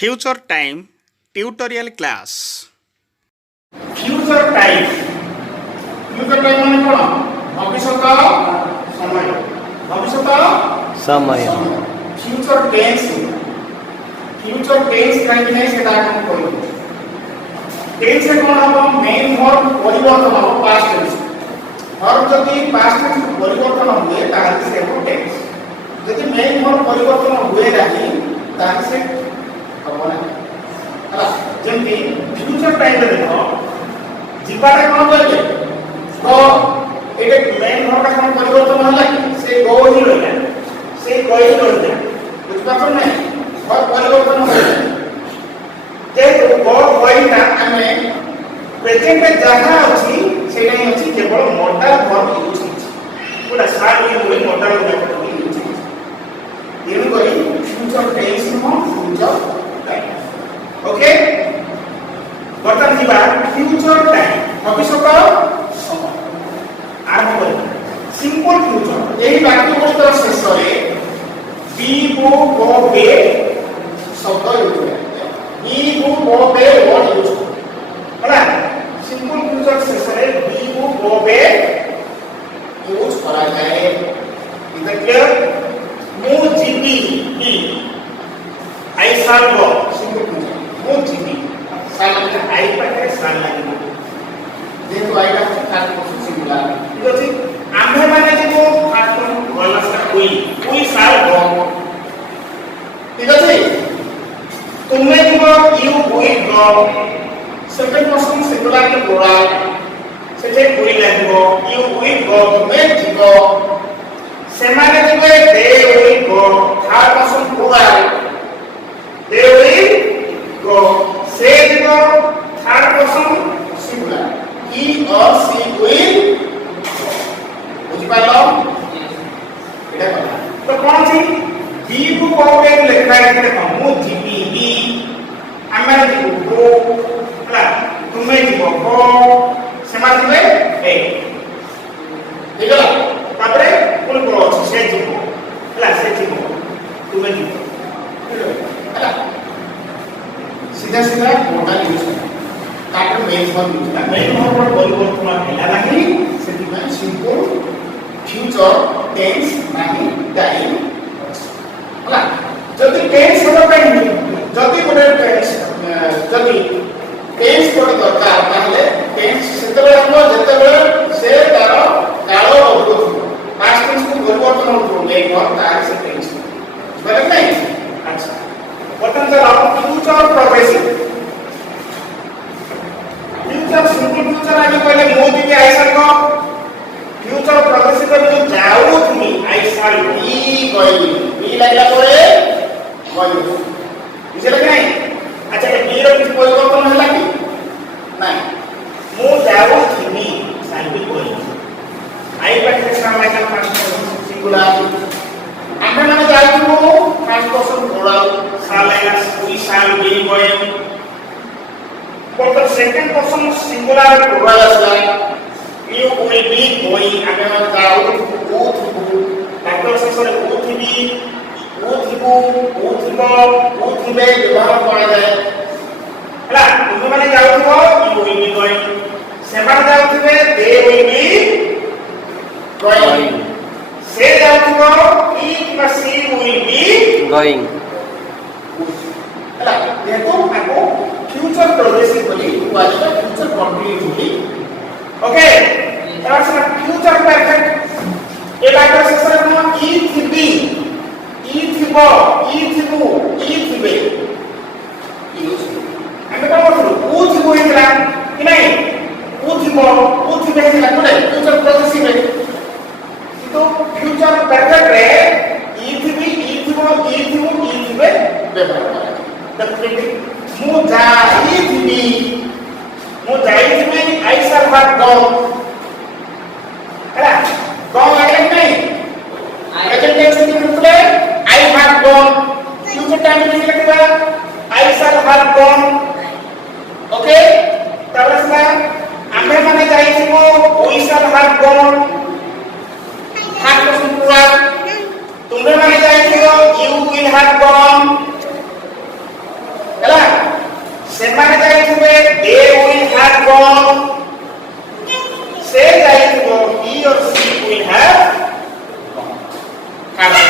Future time tutorial class. Future time. Future time মানে কোন? ভবিষ্যৎ সময়। ভবিষ্যৎ সময়। Future tense. Future tense কাহিনী নাই সেটা এখন কইব। Tense এ কোন হবে মেইন ভার্ব পরিবর্তন হবে past tense। ভার্ব যদি past tense পরিবর্তন হয় তাহলে সেটা tense। যদি মেইন ভার্ব পরিবর্তন হয় ନାହିଁ তাহলে সে হবে না। ହେଲା ଯେମିତି ଫ୍ୟୁଚର ଟାଇମରେ ଦେଖ ଯିବାଟା କ'ଣ କହିଲେ ତ ଏଇଟା ମେନ୍ ଘରଟା କ'ଣ ପରିବର୍ତ୍ତନ ହେଲା କି ସେ ଗୋ ହିଁ ରହିଲା ସେ କହି ରହିଲା ବୁଝିପାରୁଛ ନାହିଁ ଘର ପରିବର୍ତ୍ତନ ହେଲା ଯେହେତୁ ଗୋ କହିଟା ଆମେ ପ୍ରେଜେଣ୍ଟରେ ଯାହା ଅଛି ସେଇଟା ହିଁ ଅଛି କେବଳ ମଡାଲ ଭର୍ବ ୟୁଜ୍ ହେଇଛି ପୁରା ସାର୍ ହିଁ ବୋଲି ମଡାଲ ଭର୍ବ ୟୁଜ୍ ହେଇଛି ତେଣୁକରି ଫ୍ୟୁଚର ଟେନ୍ସ ନୁହଁ ଫ୍ୟୁଚର ଟାଇମ୍ ओके बर्तमान जीवा फ्यूचर टाइम भविष्यत समय आरंभ करिबा सिंपल फ्यूचर एही वाक्य गुड़िकर शेष रे बी बो गो बे शब्द यूज करा बी बो गो बे वर्ड यूज होला सिंपल फ्यूचर शेष रे बी बो गो बे यूज करा जाए इज इट क्लियर मु जीबी बी I shall go simple future मु जीबी साल लगे आई पाटे साल लगे जेतु आई का खाली को सिंगुलर ठीक अछि आम्भे माने जेको फास्ट गला सा कोई साल गो ठीक अछि तुमे जीवो यू हुई गो सेकंड पर्सन सिंगुलर के गोरा सेटे कोई लागो यू हुई गो तुमे जीवो से माने जीवो दे हुई गो थर्ड पर्सन गोरा दे हुई go say go third person singular he or she will बुझ पालो एटा कथा तो कोन छी बी को कोबे लिखा है देखो मु जीबी बी हमरा जीबो गो हला तुमे जीबो गो सेमा जीबे ए ठीक है तापरे कोन को अछि से जीबो हला से जीबो तुमे जीबो हला सीधा सीधा मॉडल यूज करना ताकि मेन फॉर्म यूज करना मेन फॉर्म पर परिवर्तन होला नाही सेति में सिंपल फ्यूचर टेंस नाही टाइम होला जति टेंस होबा ପାଇଁ जति गोटे टेंस जति टेंस कोड दरकार ताले टेंस सेतबे हम जेतबे से तार कालो अवगत पास्ट टेंस को परिवर्तन हो मेन फॉर्म तार से टेंस बुझले नहीं अच्छा बटन चलाओ future progressive future simple future आगे पहले मोदी के आई सर को फ्यूचर प्रोग्रेसिव में जाऊ तुम आई सर बी गई बी लागला परे गई बुझले कि नहीं अच्छा ए बी रो किछ परिवर्तन होला कि नहीं मो जाऊ तुम सर बी गई आई पाखे साम लागला पांच सिंगुलर आमे माने जाइबो फास्ट पर्सन गोड़ा साल आइला कोई साल बी गई पर सेकंड पर्सन सिंगुलर गोड़ा आसला यू विल बी गोइंग आमे माने जाऊ ओ थिबो डॉक्टर सेक्शन ओ थिबी ओ थिबो व्यवहार करा जाए हला तुम माने जाउथबो यू विल बी गोइंग सेमान जाउथबे दे विल बी गोइंग से जाउथबो ही किबा सी विल बी गोइंग हला देखो आपको फ्यूचर प्रोग्रेसिव बोली वाला फ्यूचर कंटिन्यूटी बोली ओके एबार से फ्यूचर परफेक्ट ए बाइटर सेक्शन में ई थिबी ई थिबो ई थिबु ई थिबे यूज हम को बोलु उ थिबो हिला कि नहीं उ थिबो उ थिबे हिला कोले फ्यूचर प्रोग्रेसिव है तो फ्यूचर परफेक्ट रे ई थिबी ई थिबो ई थिबु ई थिबे व्यवहार करा डेफिनेटली मु जाई थिबी आई शैल हैव गॉन हैला गॉन आइले नहीं प्रेजेंट टेंस में मतलब I have gone future time में लिखबा I shall have gone okay तबसला आमे माने जाई थिबो we shall have gone have person पूरा तुमरे माने जाई थिबो you will have gone they will have gone ସେ ଯାଇଥିବ he or she will have gone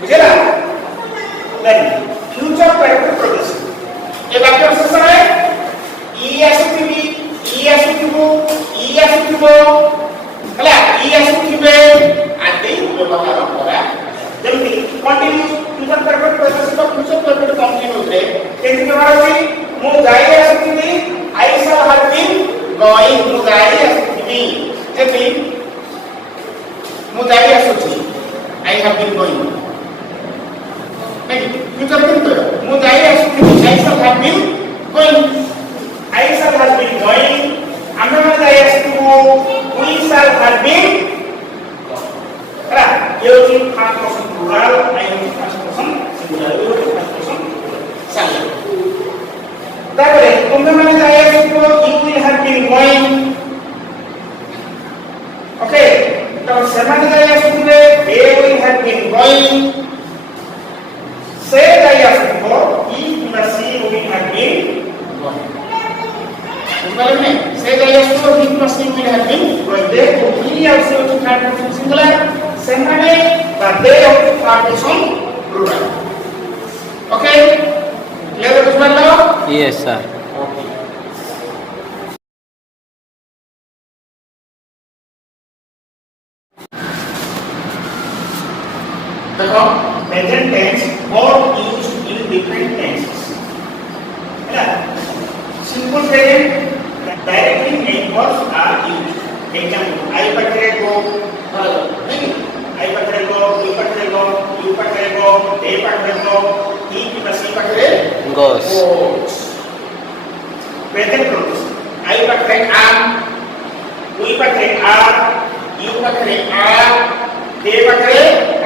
ବୁଝିଲା then future character progressive ଏ ବାକ୍ୟ ଶେଷରେ e ଆସୁଥିବି ହେଲା e ଆସୁଥିବେ ଆଦି ବ୍ୟବହାର କରା ଯେମିତି continuous future perfect progressive future perfect continuous ରେ କେମିତି ବ୍ୟବହାର ଅଛି ମୁଁ ଯାଇ ଆସୁଥିବି I shall have been going ମୁଁ ଯାଇ ଆସୁଥିବି ଯେମିତି ମୁଁ ଯାଇ ଆସୁଛି I have been going नहीं फ्यूचर କିନ୍ତୁ ମୁଁ ଯାଇ ଆସୁଥିବି I shall have been going I shall have been going ଆମେ ଯାଇ ଆସୁଥିବୁ we shall have been ହେଲା ये होची फर्स्ट पर्सन प्लुराल I होची फर्स्ट पर्सन सिंगुलर ये होची फर्स्ट पर्सन सिंगुलर ତାପରେ ତୁମେ ମାନେ ଯାଇ ଆସୁଥିବ you will have been going okay ତ ସେମାନେ ଯାଇ ଆସୁଥିବେ they will have been going से जाई आसुथिबो he किबा she will have been going बुझले ने से जाई आसुथिबो he किबा she will have been going दे तो he और she होची थर्ड पर्सन सिंगुलर सेमाने बा दे होची third person plural okay clear बुझलो Yes, sir. ओके देखो प्रेजेंट टेंस और यूज्ड इन डिफरेंट टेंसेस है simple present directly main verbs are used example I पकड़े गो नहीं आई पकड़े गो यू पकड़े गो दे पकड़े गो ही की बसी पकड़े Goes. प्रेजेंट टेंस आई पकड़े आम वी पकड़े आर यू पकड़े आर दे पकड़े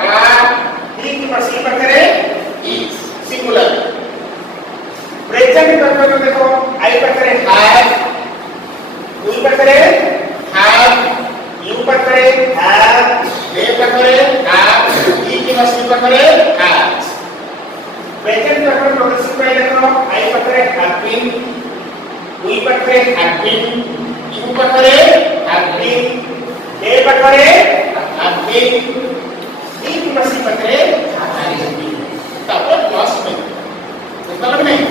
आर ही की बसी पकड़े इज सिंगुलर प्रेजेंट परफेक्ट देखो आई पकड़े हैव वी पकड़े हैव यू पकड़े हैव दे पकड़े हैव ही की बसी पकड़े हैज प्रेजेंट परफेक्ट प्रोग्रेसिव में देखो आई पकड़े हैव बीन वी पकड़े हैव बीन यू पकड़े हैव बीन दे पकड़े हैव बीन ही की बसी पकड़े हैज बीन तापर प्लस में मतलब नहीं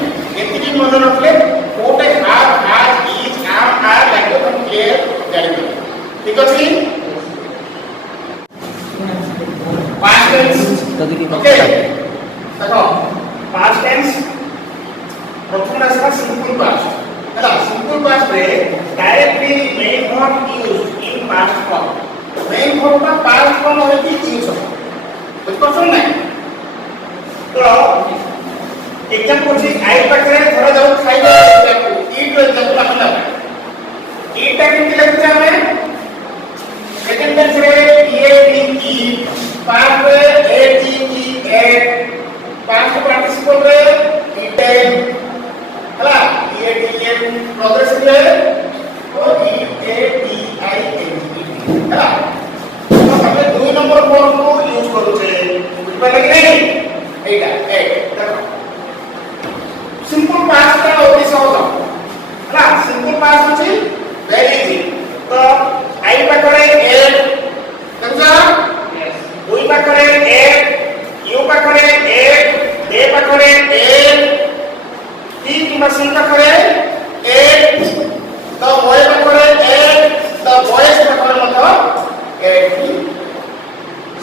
एतिकी मन रखले कोटे have has is am are लागो तुम क्लियर जानिबे ठीक अछि पास्ट टेंस ओके देखो पास्ट टेंस प्रथम रास्ता सिंपल पास्ट है सिंपल पास्ट रे directly main verb used in past form main verb का पास्ट फॉर्म है कि यूज हो कुछ क्वेश्चन नहीं तो एग्जांपल छी आई पकड़े थोड़ा जाऊ खाइबे ईट रो एग्जांपल अपन लगा ईट टा केमति लगछ हमें सेकंड टेंस रे ए टी ई पास्ट रे A T E ate past participle रे ईटेन हला ए टी एन प्रोग्रेसिव रे ओ ई ए टी आई एन हला तो हमें दो नंबर वर्ब को यूज करू छे बुझबा लगे नहीं एटा एक देखो सिंपल पास्ट का होती सहज है सिंपल पास्ट होची वेरी इजी तो आई पकड़े एट समझा यस वी पकड़े एट यू पकड़े एट दे पकड़े एट ही की मशीन पकड़े एट द बॉय पकड़े एट द बॉयज पकड़े मतलब एट ही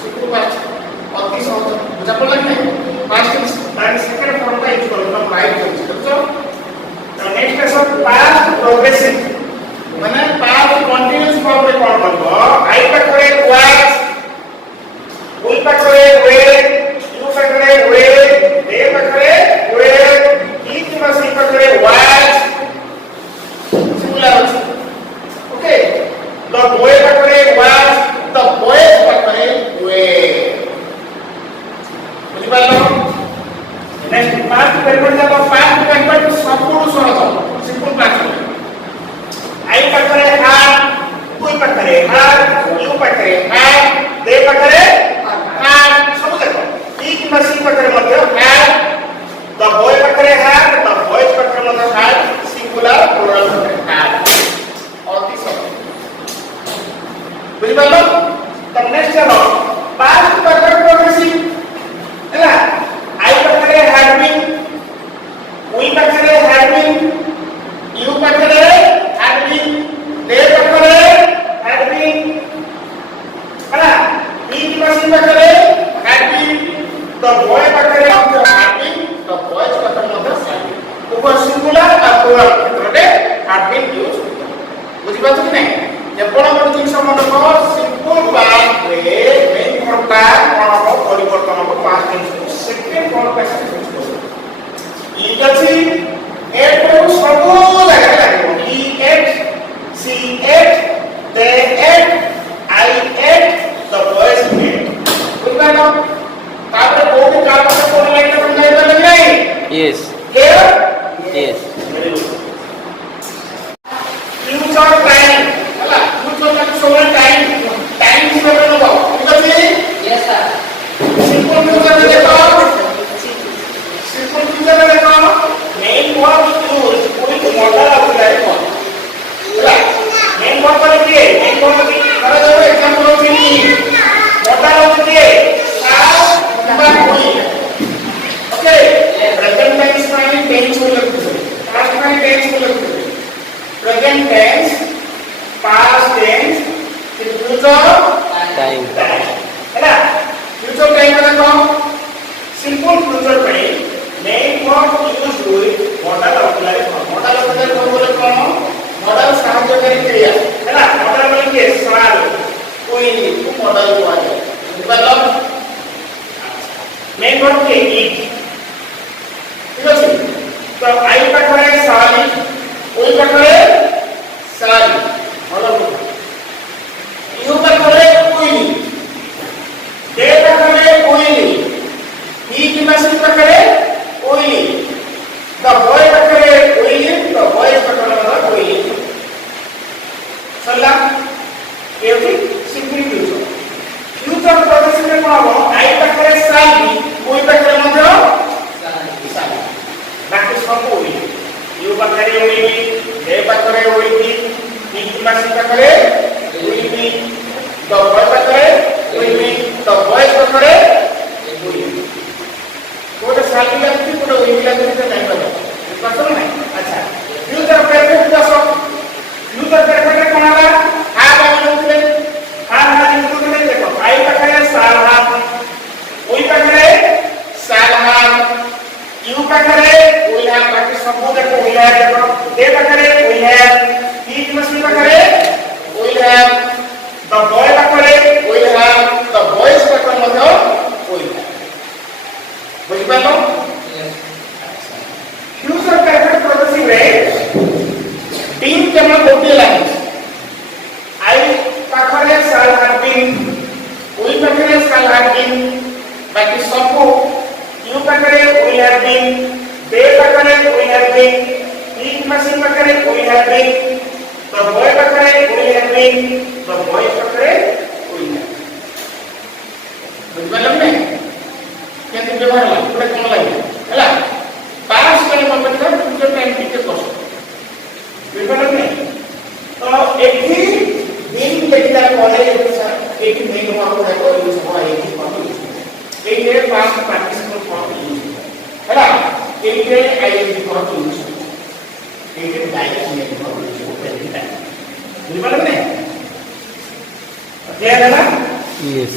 सिंपल पास्ट अति सहज बुझा पड़ला नहीं पास्ट एंड सेकंड फॉर्म का यूज करो मतलब राइट करछ तो नेक्स्ट है सब पास्ट प्रोग्रेसिव माने पास्ट कंटीन्यूअस फॉर्म में कौन करबो आई पकड़े वाज वी पकड़े वे यू पकड़े वे दे पकड़े वे ही की मशीन पकड़े was singular okay the boy पकड़े वाज द बॉयज पकड़े वे बुझ पालो नेक्स्ट पास्ट पेपर जब पास्ट पेपर संपूर्ण सहज सिंपल पास्ट आई पकड़े हार कोई पकड़े हार यू पकड़े हार दे पकड़े हार सब देखो ई मशीन पकड़े मतलब हार द बॉय पकड़े हार द बॉयज पकड़े मतलब हार had been, we ପାଖରେ had been, you ପାଖରେ had been, they ପାଖରେ had been, ହେଲା he machine ପାଖରେ had been, the boy ପାଖରେ ମଧ୍ୟ had been, the boys ପାଖରେ ମଧ୍ୟ had been. ଉଭୟ ସିଙ୍ଗୁଲାର ଆଉ ପ୍ଲୁରାଲ କ୍ଷେତ୍ରରେ had been ୟୁଜ ବୁଝିପାରୁଛ କି ନାହିଁ? କେବଳ ଗୋଟେ ଜିନିଷ ମନେ ରଖ, ସିମ୍ପଲ ପାଷ୍ଟରେ ମେନ୍ ଭର୍ବଟା କ'ଣ ହବ, ପରିବର୍ତ୍ତନ ହବ ପାଷ୍ଟ ଟେନ୍ସକୁ ସେକେଣ୍ଡ ଫର୍ମ ପାଷ୍ଟରେ ୟୁଜ କରିବ। ଇଟ୍ ଅଛି, ଏଟ୍ ବେଳକୁ ସବୁ ଜାଗାରେ ଲାଗିବ। He ate, she ate, they ate, I ate, the boys ate. ବୁଝିପାରିଲ? ତାପରେ କୋଉଠି କାହା ପାଖରେ କୋଉଠି ଲାଗିଲେ ତମେ ଜାଣିପାରିଲ କି ନାହିଁ? Yes. Here? Yes. Very good. Future time. ହେଲା future ଟା ସବୁବେଳେ time ହିସାବରେ ନବ। ଠିକ ଅଛି? Yes, sir. Simple future ରେ ଦେଖ, simple future ରେ ଦେଖ, main verb used with modal auxiliary form। ହେଲା main verb ମାନେ କିଏ? main verb କି ଧରାଯାଉ example ହଉଛି କି modal ହଉଛି କିଏ? shall କିମ୍ବା will। ଓକେ present tense ପାଇଁ tense କୁ ଲେଖୁଛୁ, past ପାଇଁ tense କୁ ଲେଖୁଛୁ। present tense, past tense, future Time. ହେଲା future time ମାନେ କଣ? simple future ପାଇଁ main verb used with modal auxiliary form। modal auxiliary form ବୋଲେ କଣ? modal ସାହାଯ୍ୟକାରୀ କ୍ରିୟା। ହେଲା modal ମାନେ କିଏ? shall, will କୁ modal କୁହାଯାଏ। ବୁଝିପାରିଲ? main verb କିଏ? it। ଠିକ ଅଛି? ତ I ପାଖରେ shall, will ପାଖରେ shall, ଭଲ କଥା। you ପାଖରେ will, they ପାଖରେ will, he କିମ୍ବା she ପାଖରେ will, the boy ପାଖରେ will, the boys ପାଖରେ ମଧ୍ୟ will। ସରିଲା? ଏଠି ସିମ୍ପଲ ଫ୍ୟୁଚର। ଫ୍ୟୁଚର ପ୍ରୋସେସରେ କ'ଣ ହବ? I ପାଖରେ shall be, will ପାଖରେ ମଧ୍ୟ shall be। ବାକି ସବୁ will। you ପାଖରେ will be, they ପାଖରେ will be, he କିମ୍ବା she ପାଖରେ will be, the boy ପାଖରେ will be, the boys ପାଖରେ will be। ଗୋଟେ shall be ଲାଗୁଛି, ଗୋଟେ will ଲାଗୁଛି, ତ ଜାଣିପାରିବ। ବୁଝିପାରୁଛ ନା ନାହିଁ? ଆଚ୍ଛା ଫ୍ୟୁଚର ପରଫେକ୍ଟ ଆସ। ଫ୍ୟୁଚର ପରଫେକ୍ଟ କ'ଣ ହେଲା? have ଆମେ ଲେଖୁଥିଲେ, have ଲେଖୁଥିଲେ। ଦେଖ I ପାଖରେ shall have, will ପାଖରେ shall have, you ପାଖରେ will have, ବାକି ସବୁ ଦେଖ will have ଦେଖ, they ପାଖରେ will have, he କିମ୍ବା she ପାଖରେ will have, the boy ପାଖରେ will have, the boys ପାଖରେ ମଧ୍ୟ will have। ବୁଝିପାରିଲ? ଫ୍ୟୁଚର ପରଫେକ୍ଟ ପ୍ରୋସେସିଂରେ been କେବଳ ଗୋଟିଏ ଲାଗୁଛି। I ପାଖରେ shall have been, will ପାଖରେ shall have been, ବାକି ସବୁ you ପାଖରେ will have been, they ପାଖରେ will have been, he କିମ୍ବା she ପାଖରେ will have been, the boy ପାଖରେ will have been, the boys ପାଖରେ will have been। ବୁଝିପାରିଲ କି ନାହିଁ? କେମିତି ବ୍ୟବହାର ହେଲା? ଗୋଟେ କ'ଣ ଲାଗିବ? ହେଲା past ଟାଇମ୍ ଅପେକ୍ଷା ଫ୍ୟୁଚର ଟାଇମ୍ ଟିକେ କଷ୍ଟ। ବୁଝିପାରିଲ କି ନାହିଁ? ତ ଏଠି ଦିନ ଦେଖିଲା ପରେ ଏଠି ମେନ୍ ଭାବ ଗୁଡ଼ାକ ୟୁଜ୍ ହେବ, ଏଠି ଫର୍ମ ୟୁଜ୍ ହେବ। ଏଇଥିରେ past participle form ୟୁଜ୍ ହେବ। ହେଲା ଏଇଥିରେ ଆଇଏନଜି ଫର୍ମ ୟୁଜ୍ ହେବ, ଏଇଥିରେ ଡାଇରେକ୍ଟ ମେନ୍ ଭାବ ୟୁଜ୍ ହେବ। ବୁଝିପାରିଲ କି ନାହିଁ? କ୍ଲିୟର ହେଲା? Yes.